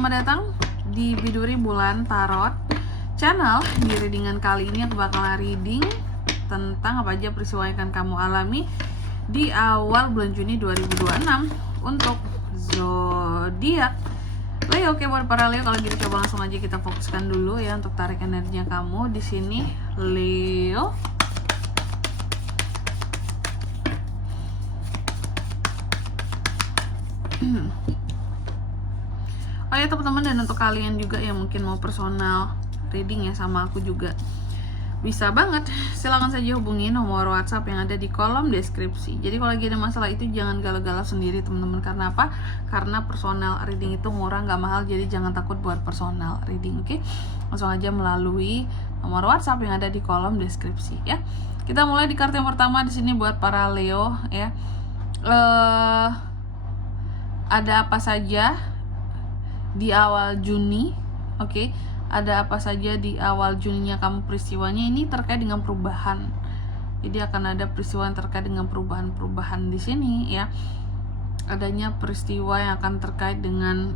selamat datang di Biduri Bulan Tarot Channel. Di readingan kali ini aku bakal reading tentang apa aja peristiwa yang akan kamu alami di awal bulan Juni 2026 untuk zodiak Leo. Oke, buat para Leo, kalau gitu coba langsung aja kita fokuskan dulu ya untuk tarik energinya kamu di sini, Leo. Oh ya teman-teman, dan untuk kalian juga yang mungkin mau personal reading ya sama aku juga, bisa banget, silahkan saja hubungi nomor WhatsApp yang ada di kolom deskripsi. Jadi kalau lagi ada masalah itu jangan galau-galau sendiri teman-teman. Karena apa? Karena personal reading itu murah, nggak mahal. Jadi jangan takut buat personal reading, oke? Langsung aja melalui nomor WhatsApp yang ada di kolom deskripsi ya. Kita mulai di kartu yang pertama di sini buat para Leo ya. Ada apa saja di awal Juni, oke? Ada apa saja di awal Juninya kamu peristiwanya ini terkait dengan perubahan. Jadi akan ada peristiwa yang terkait dengan perubahan-perubahan di sini ya. Adanya peristiwa yang akan terkait dengan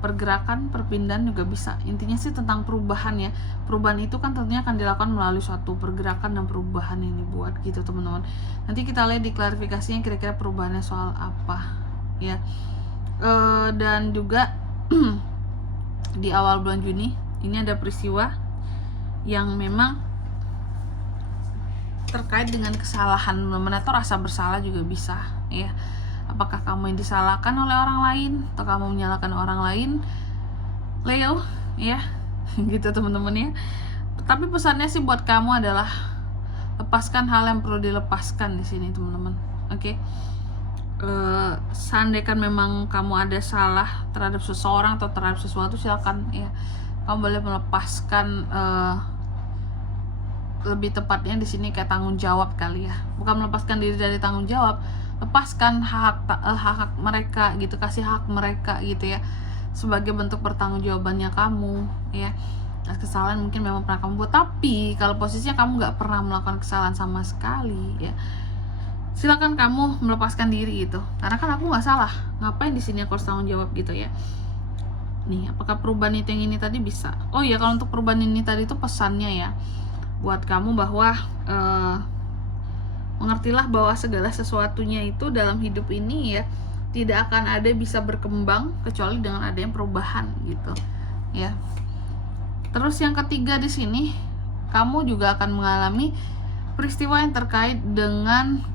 pergerakan, perpindahan juga bisa. Intinya sih tentang perubahan ya. Perubahan itu kan tentunya akan dilakukan melalui suatu pergerakan dan perubahan yang dibuat gitu teman-teman. Nanti kita lihat di klarifikasinya kira-kira perubahannya soal apa ya. Dan juga di awal bulan Juni ini ada peristiwa yang memang terkait dengan kesalahan atau rasa bersalah juga bisa ya. Apakah kamu yang disalahkan oleh orang lain atau kamu menyalahkan orang lain, Leo ya gitu teman-teman ya. Tapi pesannya sih buat kamu adalah lepaskan hal yang perlu dilepaskan di sini teman-teman, oke? Seandainya memang kamu ada salah terhadap seseorang atau terhadap sesuatu, silakan ya, kamu boleh melepaskan, lebih tepatnya di sini kayak tanggung jawab kali ya, bukan melepaskan diri dari tanggung jawab, lepaskan hak mereka gitu, kasih hak mereka gitu ya, sebagai bentuk pertanggungjawabannya kamu ya. Kesalahan mungkin memang pernah kamu buat, tapi kalau posisinya kamu nggak pernah melakukan kesalahan sama sekali ya, silakan kamu melepaskan diri gitu. Karena kan aku nggak salah, ngapain di sini aku harus tanggung jawab gitu ya. Nih, apakah perubahan itu yang ini tadi bisa? Oh ya, kalau untuk perubahan ini tadi itu pesannya ya buat kamu bahwa mengertilah bahwa segala sesuatunya itu dalam hidup ini ya tidak akan ada bisa berkembang kecuali dengan adanya perubahan gitu ya. Terus yang ketiga di sini, kamu juga akan mengalami peristiwa yang terkait dengan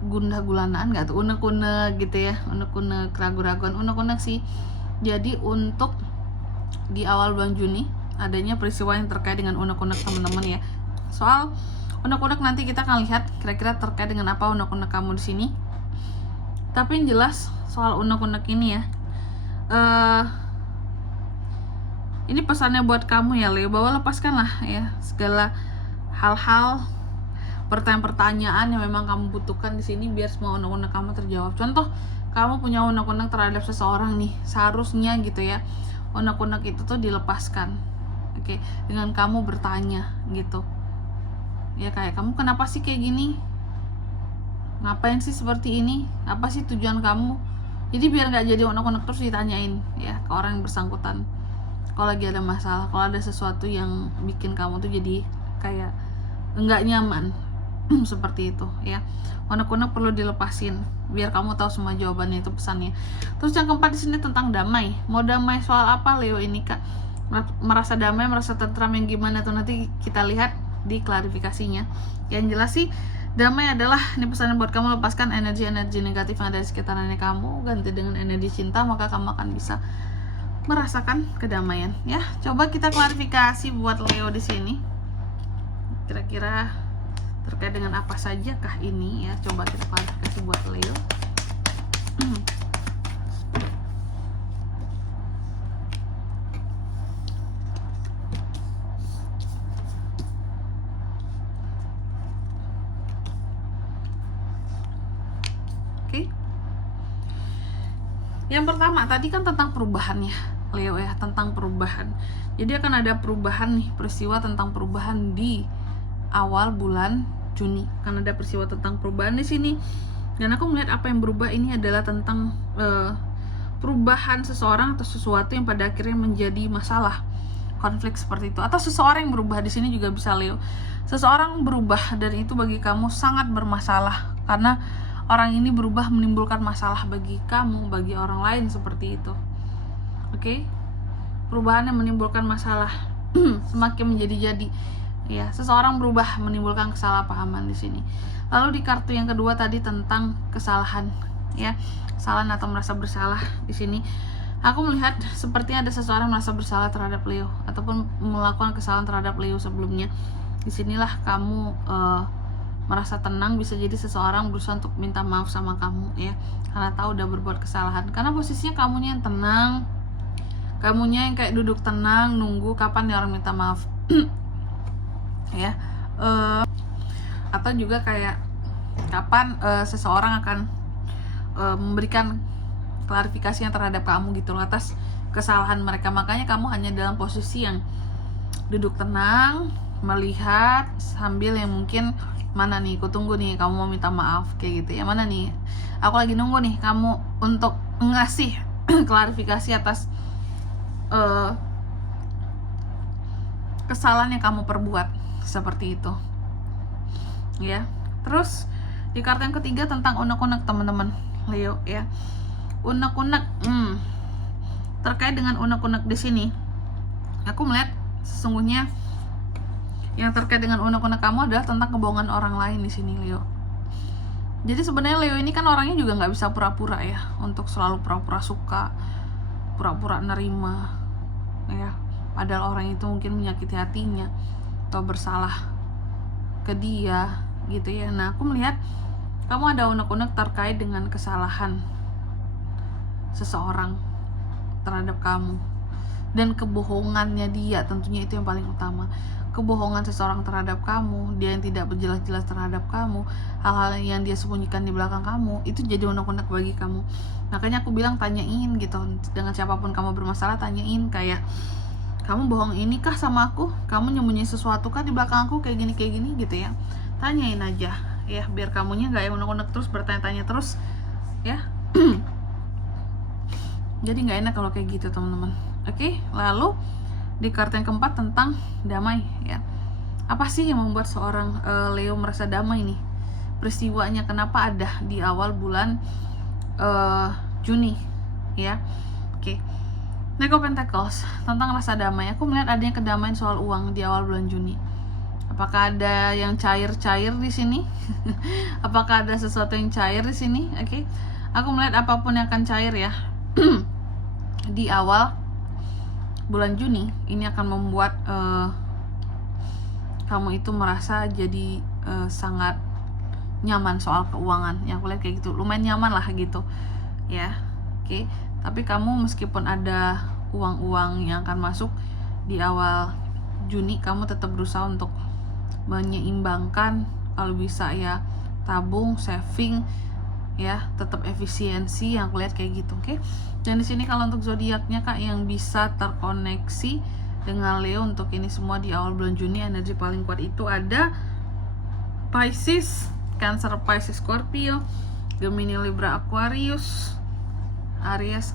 gundah gulanaan nggak tuh, unek-unek gitu ya, unek-unek, keraguan-raguan, unek-unek sih. Jadi untuk di awal bulan Juni adanya peristiwa yang terkait dengan unek-unek teman-teman ya. Soal unek-unek nanti kita akan lihat kira-kira terkait dengan apa unek-unek kamu di sini. Tapi yang jelas soal unek-unek ini ya, ini pesannya buat kamu ya Leo, bahwa lepaskanlah ya segala hal-hal, pertanyaan-pertanyaan yang memang kamu butuhkan di sini biar semua unek-unek kamu terjawab. Contoh, kamu punya unek-unek terhadap seseorang nih, seharusnya gitu ya, unek-unek itu tuh dilepaskan, oke, dengan kamu bertanya gitu ya, kayak kamu kenapa sih kayak gini, ngapain sih seperti ini, apa sih tujuan kamu. Jadi biar nggak jadi unek-unek terus ditanyain ya ke orang yang bersangkutan. Kalau lagi ada masalah, kalau ada sesuatu yang bikin kamu tuh jadi kayak nggak nyaman seperti itu ya, unek-unek perlu dilepasin biar kamu tahu semua jawabannya, itu pesannya. Terus yang keempat di sini tentang damai. Mau damai soal apa Leo ini kak? Merasa damai, merasa tentram yang gimana tuh, nanti kita lihat di klarifikasinya. Yang jelas sih damai adalah, ini pesannya buat kamu, lepaskan energi-energi negatif yang ada di sekitarnya kamu, ganti dengan energi cinta, maka kamu akan bisa merasakan kedamaian ya. Coba kita klarifikasi buat Leo di sini. Kira-kira terkait dengan apa saja kah ini ya? Coba kita klarifikasi buat Leo. Oke. Yang pertama tadi kan tentang perubahannya Leo ya, tentang perubahan. Jadi akan ada perubahan nih, peristiwa tentang perubahan di awal bulan Juni. Kan ada peristiwa tentang perubahan di sini. Dan aku melihat apa yang berubah ini adalah tentang perubahan seseorang atau sesuatu yang pada akhirnya menjadi masalah, konflik seperti itu. Atau seseorang yang berubah, di sini juga bisa Leo. Seseorang berubah dan itu bagi kamu sangat bermasalah, karena orang ini berubah menimbulkan masalah bagi kamu, bagi orang lain seperti itu. Oke? Perubahan yang menimbulkan masalah semakin menjadi-jadi. Ya, seseorang berubah menimbulkan kesalahpahaman di sini. Lalu di kartu yang kedua tadi tentang kesalahan, ya. Kesalahan atau merasa bersalah di sini. Aku melihat sepertinya ada seseorang merasa bersalah terhadap Leo ataupun melakukan kesalahan terhadap Leo sebelumnya. Disinilah kamu merasa tenang, bisa jadi seseorang berusaha untuk minta maaf sama kamu, ya, karena tahu udah berbuat kesalahan. Karena posisinya kamunya yang tenang, kamunya yang kayak duduk tenang nunggu kapan nih orang minta maaf. Ya, atau juga kayak kapan seseorang akan memberikan klarifikasi yang terhadap kamu gitu loh atas kesalahan mereka. Makanya kamu hanya dalam posisi yang duduk tenang, melihat sambil yang mungkin mana nih, aku tunggu nih kamu mau minta maaf kayak gitu ya, mana nih aku lagi nunggu nih kamu untuk ngasih klarifikasi atas kesalahan yang kamu perbuat, seperti itu ya. Terus di kartu yang ketiga tentang unek-unek teman-teman Leo, ya. Unek-unek terkait dengan unek-unek di sini, aku melihat sesungguhnya yang terkait dengan unek-unek kamu adalah tentang kebohongan orang lain di sini, Leo. Jadi sebenarnya Leo ini kan orangnya juga nggak bisa pura-pura ya, untuk selalu pura-pura suka, pura-pura nerima, ya. Padahal orang itu mungkin menyakiti hatinya atau bersalah ke dia, gitu ya. Nah, aku melihat kamu ada unek-unek terkait dengan kesalahan seseorang terhadap kamu dan kebohongannya dia, tentunya itu yang paling utama. Kebohongan seseorang terhadap kamu, dia yang tidak berjelas-jelas terhadap kamu, hal-hal yang dia sembunyikan di belakang kamu, itu jadi unek-unek bagi kamu. Makanya aku bilang tanyain gitu, dengan siapapun kamu bermasalah, tanyain kayak, kamu bohong ini kah sama aku? Kamu nyembunyi sesuatu kah di belakang aku kayak gini gitu ya. Tanyain aja ya, biar kamunya nggak yang unek-unek terus, bertanya-tanya terus ya. Jadi nggak enak kalau kayak gitu, teman-teman. Oke, lalu di kartu yang keempat tentang damai, ya. Apa sih yang membuat seorang Leo merasa damai nih? Peristiwanya kenapa ada di awal bulan Juni, ya. Oke. Knight of Pentacles tentang rasa damai. Aku melihat adanya kedamaian soal uang di awal bulan Juni. Apakah ada yang cair-cair di sini? Apakah ada sesuatu yang cair di sini? Oke. Aku melihat apapun yang akan cair ya. Di awal bulan Juni ini akan membuat kamu itu merasa jadi sangat nyaman soal keuangan. Yang aku lihat kayak gitu, lumayan nyaman lah gitu ya. Oke. Tapi kamu meskipun ada uang-uang yang akan masuk di awal Juni, kamu tetap berusaha untuk menyeimbangkan, kalau bisa ya tabung, saving, ya tetap efisiensi, yang aku lihat kayak gitu. Oke. Dan di sini kalau untuk zodiaknya Kak yang bisa terkoneksi dengan Leo untuk ini semua di awal bulan Juni, energi paling kuat itu ada Pisces, Cancer, Pisces, Scorpio, Gemini, Libra, Aquarius, Aries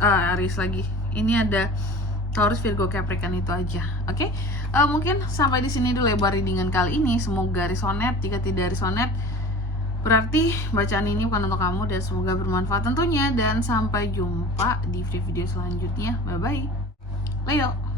lagi. Ini ada Taurus, Virgo, Capricorn, itu aja. Oke. Mungkin sampai di sini dulu lebar readingan kali ini. Semoga resonate. Jika tidak resonate, berarti bacaan ini bukan untuk kamu, dan semoga bermanfaat tentunya. Dan sampai jumpa di video selanjutnya. Bye bye. Leo.